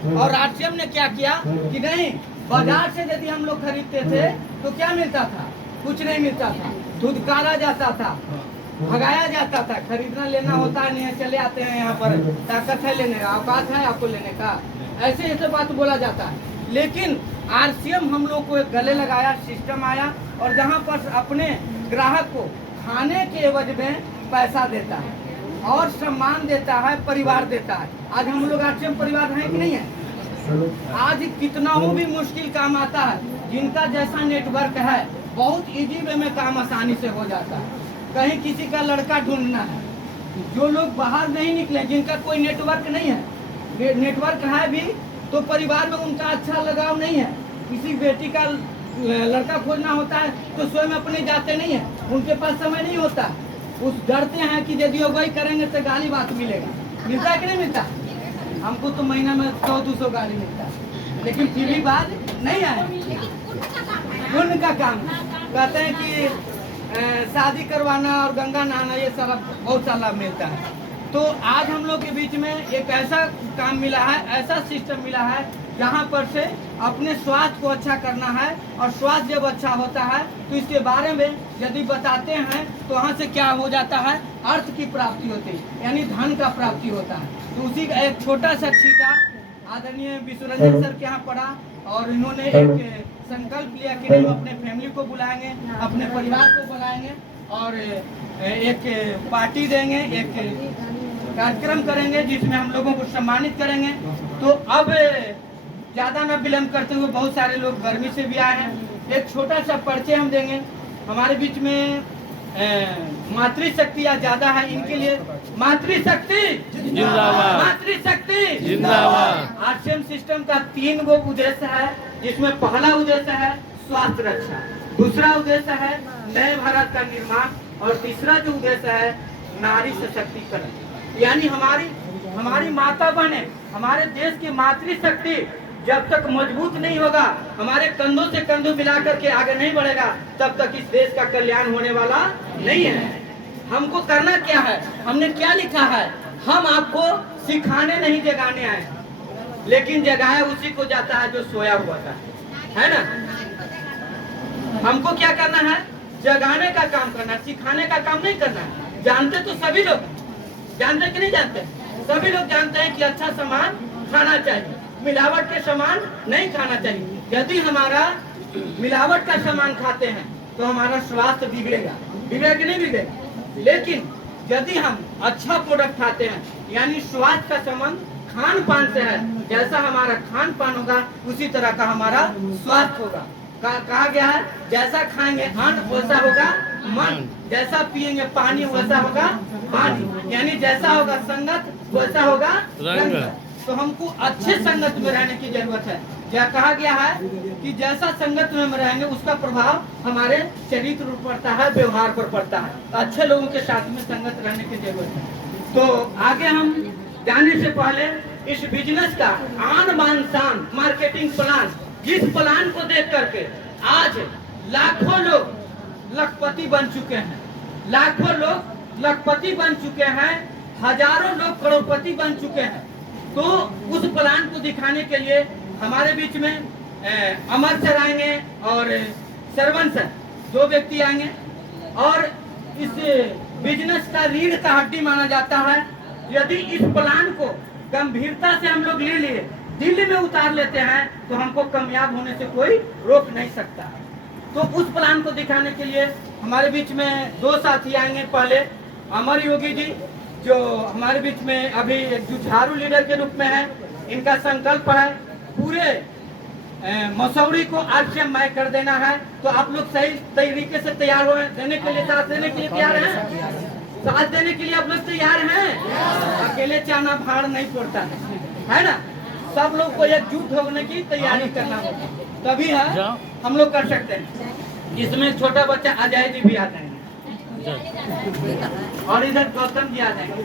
और आरसीएम ने क्या किया कि नहीं, बाजार से यदि हम लोग खरीदते थे तो क्या मिलता था, कुछ नहीं मिलता था, धुतकारा जाता था, भगाया जाता था। खरीदना लेना होता है, नहीं चले आते हैं यहाँ पर, ताकत है लेने का, औकात है आपको लेने का, ऐसे बात बोला जाता है। लेकिन आरसीएम हम लोग को एक गले लगाया, सिस्टम आया, और जहाँ पर अपने ग्राहक को खाने के एवज में पैसा देता है और सम्मान देता है, परिवार देता है। आज हम लोग आरसीएम परिवार हैं कि नहीं है? आज कितना हो भी मुश्किल काम आता है, जिनका जैसा नेटवर्क है बहुत इजी वे में काम आसानी से हो जाता है। कहीं किसी का लड़का ढूंढना है, जो लोग बाहर नहीं निकले, जिनका कोई नेटवर्क नहीं है, नेटवर्क है भी तो परिवार में उनका अच्छा लगाव नहीं है, किसी बेटी का लड़का खोजना होता है तो स्वयं अपने जाते नहीं है, उनके पास समय नहीं होता, उस डरते हैं कि यदि वही करेंगे तो गाली बात मिलेगा। मिलता है कि नहीं मिलता? हमको तो महीना में 100-200 गाली मिलता है, लेकिन फिर भी बात नहीं आए। पुण्य का काम कहते हैं कि शादी करवाना और गंगा नहाना, ये सारा बहुत सारा मिलता है। तो आज हम लोग के बीच में एक ऐसा काम मिला है, ऐसा सिस्टम मिला है जहाँ पर से अपने स्वास्थ्य को अच्छा करना है, और स्वास्थ्य जब अच्छा होता है तो इसके बारे में यदि बताते हैं तो वहाँ से क्या हो जाता है, अर्थ की प्राप्ति होती है, यानी धन का प्राप्ति होता है। तो उसी का एक छोटा सा छीटा आदरणीय विश्वरंजन सर के यहाँ पड़ा, और इन्होंने एक संकल्प लिया कि नहीं, अपने फैमिली को बुलाएंगे, अपने परिवार को बुलाएंगे और एक पार्टी देंगे, एक कार्यक्रम करेंगे जिसमें हम लोगों को सम्मानित करेंगे। तो अब ज़्यादा न विलम्ब करते हुए, बहुत सारे लोग गर्मी से भी आए हैं, एक छोटा सा परिचय हम देंगे। हमारे बीच में मातृशक्ति या ज़्यादा है, इनके लिए मातृशक्ति जिंदाबाद, मातृशक्ति जिंदाबाद। आरसीएम सिस्टम का 3 गो उद्देश्य है, जिसमें पहला उद्देश्य है स्वास्थ्य रक्षा, दूसरा उद्देश्य है नए भारत का निर्माण, और तीसरा जो उद्देश्य है नारी सशक्तिकरण। यानी हमारी माता बहनें, हमारे देश की मातृशक्ति जब तक मजबूत नहीं होगा, हमारे कंधों से कंधों मिलाकर के आगे नहीं बढ़ेगा, तब तक इस देश का कल्याण होने वाला नहीं है। हमको करना क्या है, हमने क्या लिखा है, हम आपको सिखाने नहीं जगाने आए, लेकिन जगाया उसी को जाता है जो सोया हुआ था, है ना। हमको क्या करना है, जगाने का काम करना, सिखाने का काम नहीं करना है। जानते तो सभी लोग, जानते कि नहीं जानते? सभी लोग जानते हैं कि अच्छा सामान खाना चाहिए, मिलावट के सामान नहीं खाना चाहिए। यदि हमारा मिलावट का सामान खाते हैं तो हमारा स्वास्थ्य बिगड़ेगा, बिगड़ेगा कि नहीं बिगड़ेगा। लेकिन यदि हम अच्छा प्रोडक्ट खाते हैं, यानी स्वास्थ्य का संबंध खान पान से है, जैसा हमारा खान पान होगा उसी तरह का हमारा स्वास्थ्य होगा। कहा गया है जैसा खाएंगे अन्न वैसा होगा मन, जैसा पिएंगे पानी वैसा होगा पानी, यानी जैसा होगा संगत वैसा होगा रंग। तो हमको अच्छे संगत में रहने की जरूरत है। क्या कहा गया है कि जैसा संगत में रहेंगे उसका प्रभाव हमारे चरित्र पर पड़ता है, व्यवहार पर पड़ता है। अच्छे लोगों के साथ में संगत रहने की जरूरत है। तो आगे हम जाने से पहले इस बिजनेस का आन बान शान मार्केटिंग प्लान, जिस प्लान को देख करके आज लाखों लोग लखपति बन चुके हैं, लाखों लोग लखपति बन चुके हैं, हजारों लोग करोड़पति बन चुके हैं। तो उस प्लान को दिखाने के लिए हमारे बीच में अमर सर आएंगे और सरवन सर, 2 व्यक्ति आएंगे। और इस बिजनेस का रीढ़ का हड्डी माना जाता है। यदि इस प्लान को गंभीरता से हम लोग ले लिए, दिल्ली में उतार लेते हैं, तो हमको कामयाब होने से कोई रोक नहीं सकता। तो उस प्लान को दिखाने के लिए हमारे बीच में 2 साथी आएंगे। पहले अमर योगी जी, जो हमारे बीच में अभी एक जुझारू लीडर के रूप में है। इनका संकल्प है पूरे मसौरी को आरसीएम मय कर देना है। तो आप लोग सही तरीके से तैयार हो, देने के लिए, साथ देने के लिए तैयार हैं? साथ देने के लिए आप लोग तैयार हैं? अकेले चाना भाड़ नहीं पड़ता है ना। सब लोग को एकजुट होने की तैयारी करना होगा, तभी है हम लोग कर सकते हैं। इसमें छोटा बच्चा अजय जी भी आ जाएंगे और इधर गौतम जी आ जाएंगे।